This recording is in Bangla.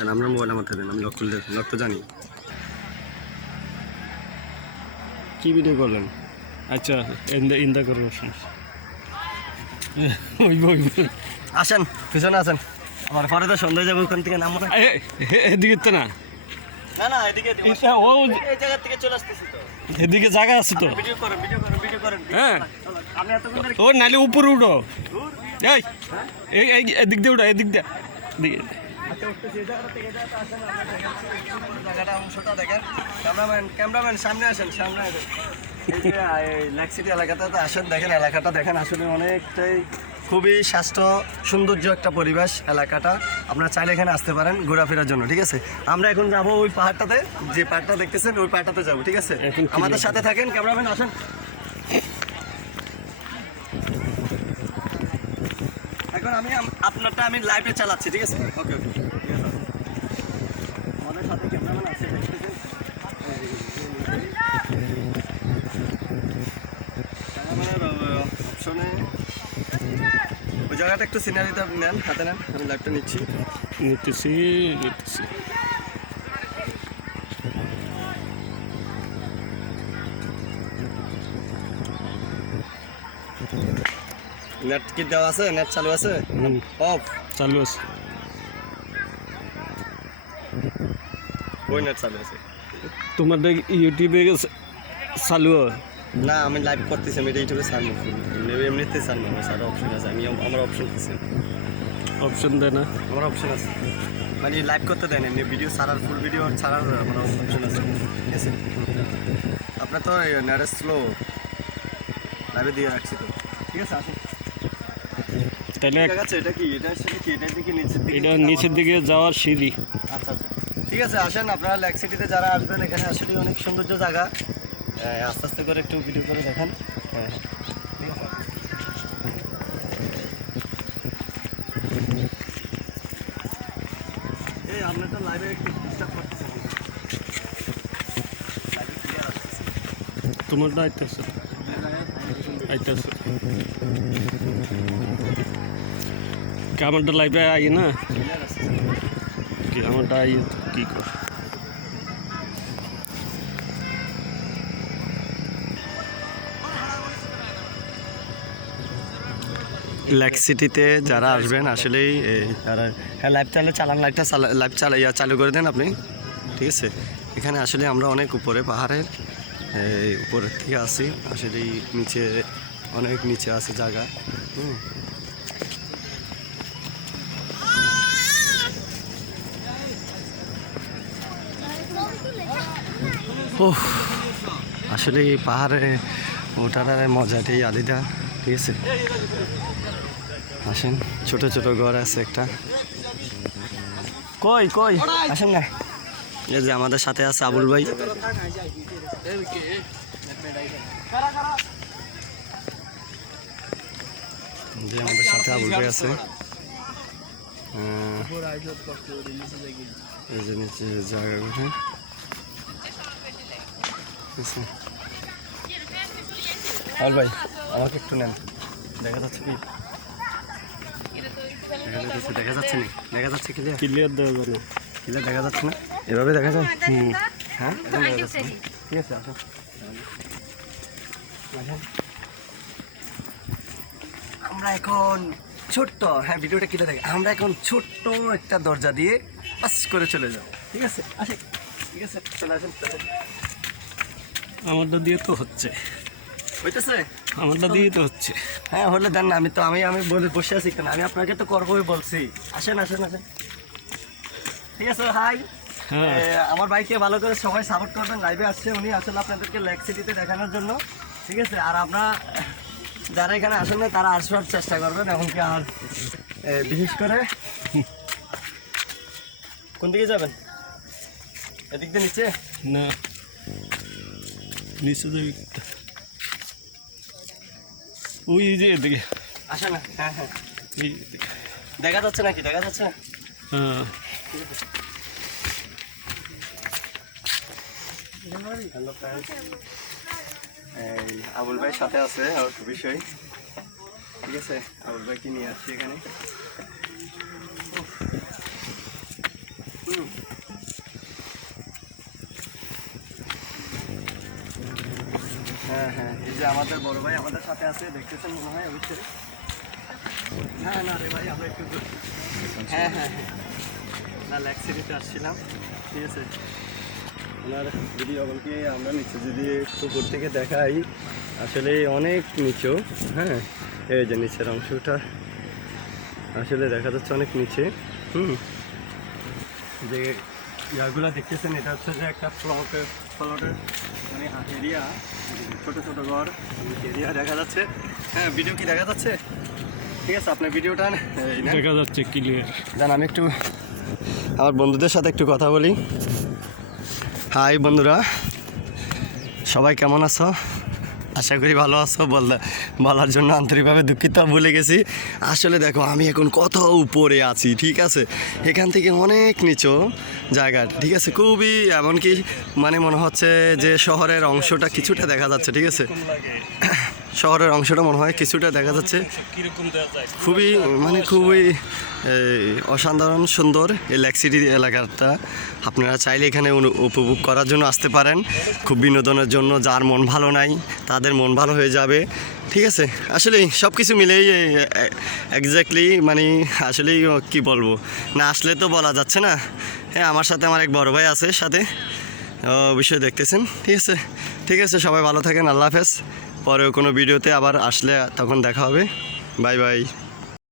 আপনার মোবাইল আমার দেন, আমি লক তো জানি। কি ভিডিও করলেন? আচ্ছা ইন্দা করবো, আসেন পিছনে আসেন। আমার পরে তো সন্ধ্যা যাবো, ওখান থেকে নামবো না। এদিকে তো না, না এদিকে ও এই জায়গা থেকে চলে আসতেছি তো, এদিকে জায়গা আছে তো। ভিডিও করেন হ্যাঁ। আমি এতক্ষণ ধরে ও নালে উপরে উঠো, এই এদিক দিয়ে উঠো, এদিক দিয়ে দিকে। আচ্ছা উঠতেছি, এই জায়গা থেকে আসেন, জায়গাটা অংশটা দেখেন। ক্যামেরাম্যান সামনে আসেন। এই যে লেক সিটি এলাকাতে তো আসেন, দেখেন এলাকাটা দেখেন, আসলে অনেকটাই খুবই স্বাস্থ্য সৌন্দর্য একটা পরিবেশ এলাকাটা। আপনারা চাইলে এখানে আসতে পারেন ঘোরাফেরার জন্য, ঠিক আছে। আমরা এখন যাবো ওই পাহাড়টাতে, যে পাহাড়টা দেখতেছেন ওই পাহাড়টাতে যাবো, ঠিক আছে। আমাদের সাথে থাকেন, ক্যামেরাম্যান আসেন। এখন আপনারটা আমি লাইভে চালাচ্ছি, ঠিক আছে। ওকে আমাদের সাথে ক্যামেরাম্যান আছে, দেখতেছেন। অপশনে ওই জায়গাটা একটু সিনারিটা নেন, হাতে নেন, আমি লাইভটা নিতেছি। নেট কি দেওয়া আছে? নেট চালু আছে? অফ চালু আছে। ওই নেট চালু আছে তোমাদের ইউটিউবে চালু? না আমি লাইভ করতেছি, আমি ইউটিউবে ছাড়বো, এমনিতে ছাড়বো। আমার সারা অপশন আছে, আমার অপশন আছে। অপশন দেয় না? আমার অপশন আছে, মানে লাইভ করতে দেন, এমনি ভিডিও ছাড়ার, ফুল ভিডিও ছাড়ার আমার অপশন আছে, ঠিক আছে। আপনার তো নেট স্লো, লাইভে দিয়ে রাখছি তো, ঠিক আছে। আসুন তাহলে এটা কি, এটা নিচের দিকে যাওয়ার সিঁড়ি। আচ্ছা ঠিক আছে, আসেন আপনারা লেক সিটিতে যারা আসবেন, এখানে আসলে অনেক সৌন্দর্য জায়গা। আস্তে আস্তে করে একটু ভিডিও করে দেখেন। হ্যাঁ ঠিক আছে। এই আপনার তো লাইভে একটু ডিস্টার্ব করতেছেন, তোমারটা আইতেছে আমারটা লাইভে আই না, আমারটা আই কি কর। লেক সিটিতে যারা আসবেন আসলেই তারা, হ্যাঁ লাইভ লাইভটা চালু করে দেন আপনি, ঠিক আছে। এখানে আসলে আমরা অনেক উপরে, পাহাড়ের উপরের থেকে আসি, আসলে নিচে অনেক নিচে আছে জায়গা। ও আসলে পাহাড়ে ওঠার মজাটাই আলাদা, ঠিক আছে। আসেন, ছোট ছোট ঘর আছে একটা। কই আসেন না, এই যে আমাদের সাথে আছে আবুল ভাই। যে আমাদের সাথে আবুল ভাই আছে, এই যে নিচে জায়গাগুলো আবুল ভাই আমাকে একটু নেন, দেখা যাচ্ছে কি? দেখা যাচ্ছে ক্লিয়ার দেওয়া যাবে, ক্লিয়ার দেখা যাচ্ছে না, এভাবে দেখা যায়। হ্যাঁ ঠিক আছে, আসো। আমরা এখন ছোট্ট, হ্যাঁ ভিডিওটা ক্লিয়ার দেখে, আমরা এখন ছোট্ট একটা দরজা দিয়ে পাস করে চলে যাও, ঠিক আছে। ঠিক আছে, চলে আসেন। আমারটা দিয়ে তো হইতেছে, আমারটা দিয়ে তো হচ্ছে। হ্যাঁ হলে দেন না, আমি বলে বসে আছি কেন, আমি আপনাকে তো করবোই বলছি। আসেন ঠিক আছে। হাই, আমার ভাইকে ভালো করে সবাই সাপোর্ট করবেন। লাইভে আসছে উনি, আসলে আপনাদেরকে লেক সিটিতে দেখানোর জন্য, ঠিক আছে। আর আপনারা যারা এখানে আসেন না তারা আসার চেষ্টা করবেন, এমনকি আর বিশেষ করে কোন দিকে যাবেন? এদিক দিয়ে নিচে না, নিচে যাবি ওই যে এদিকে আসে না। হ্যাঁ দেখা যাচ্ছে নাকি? দেখা যাচ্ছে না? হ্যাঁ এই আবুল ভাই সাথে আছে আর বিষয়, ঠিক আছে। আবুল ভাই কি নিয়ে আসছি এখানে, হ্যাঁ হ্যাঁ, এই যে আমাদের বড় ভাই আমাদের সাথে আছে, দেখতেছেন মনে হয় অবশ্যই। হ্যাঁ না রে ভাই, আমরা একটু হ্যাঁ হ্যাঁ হ্যাঁ না লেক সিটিতে আসছিলাম, ঠিক আছে। ওনার ভিডিও বলতে আমরা নিচে যদি একটু উপর থেকে দেখাই, আসলে অনেক নিচু। হ্যাঁ, এই যে নিচের অংশটা আসলে দেখা যাচ্ছে অনেক নিচে। যে ইয়াগুলো দেখতেছেন, এটা হচ্ছে যে একটা প্লটের মানে এরিয়া, ছোটো ছোটো ঘর এরিয়া দেখা যাচ্ছে। হ্যাঁ, ভিডিও কি দেখা যাচ্ছে? ঠিক আছে, আপনার ভিডিওটা দেখা যাচ্ছে ক্লিয়ার। জান, আমি একটু আমার বন্ধুদের সাথে একটু কথা বলি। হাই বন্ধুরা, সবাই কেমন আছো? আশা করি ভালো আছো। বলার জন্য আন্তরিকভাবে দুঃখিত, ভুলে গেছি। আসলে দেখো, আমি এখন কত উপরে আছি, ঠিক আছে। এখান থেকে অনেক নিচু জায়গা, ঠিক আছে, খুবই এমনকি মানে মনে হচ্ছে যে শহরের অংশটা কিছুটা দেখা যাচ্ছে, ঠিক আছে। শহরের অংশটা মনে হয় কিছুটা দেখা যাচ্ছে। খুবই মানে খুবই অসাধারণ সুন্দর এই লেক সিটি এলাকাটা। আপনারা চাইলে এখানে উপভোগ করার জন্য আসতে পারেন, খুব বিনোদনের জন্য। যার মন ভালো নাই তাদের মন ভালো হয়ে যাবে, ঠিক আছে। আসলে সব কিছু মিলেই এক্স্যাক্টলি মানে আসলেই কি বলবো, না আসলে তো বলা যাচ্ছে না। হ্যাঁ, আমার সাথে আমার এক বড় ভাই আছে সাথে, অবশ্যই দেখতেছেন, ঠিক আছে। ঠিক আছে, সবাই ভালো থাকেন, আল্লাহ হাফেজ। পরেও কোনো ভিডিওতে আবার আসলে তখন দেখা হবে। Bye bye.